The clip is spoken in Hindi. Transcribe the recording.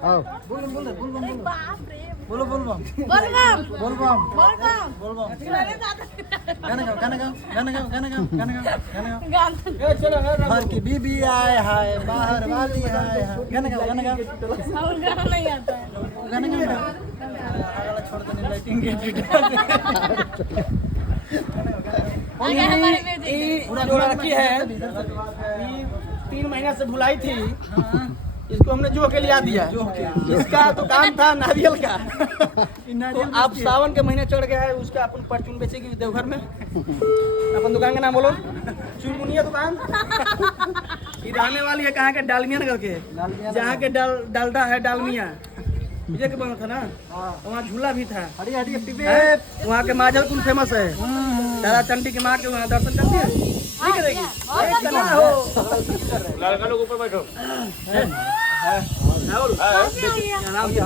आओ बोल बोल बोल बोल बोल बाप रे बोलो बोल बम बलगम बोल बम बलगम बोल बम अरे दादा गाना गाओ गाना गाओ गाना गाओ गाना गाओ गाना गाओ गाना गाओ गाना घर की बीबी आए हाय बाहर वाली हाय हाय गाना गाओ गाना गाओ और गाना नहीं आता है गाना गाओ ना अगला छोड़ देने लाइटिंग के आगे हमारे में जी जो लड़की है 3 महीना से भुलाई थी, इसको हमने जो के लिया दिया। इसका दुकान था नारियल का, तो आप सावन के महीने चढ़ गया है, उसका अपन परचून बेचेगी देवघर में। अपन दुकान का नाम बोलो। चुनमुनिया दुकान। ये रहने वाली है कहाँ के? डालमिया नगर के, जहाँ के डालडा है डालमिया विजय के बना था ना, वहाँ झूला भी था। हरी हरी है? वहाँ के माजल कुंड फेमस है। तारा चंडी के माँ के वहाँ दर्शन करती है। नहीं करेगी? एक जना हो। लड़का लोग ऊपर बैठो। आराम से।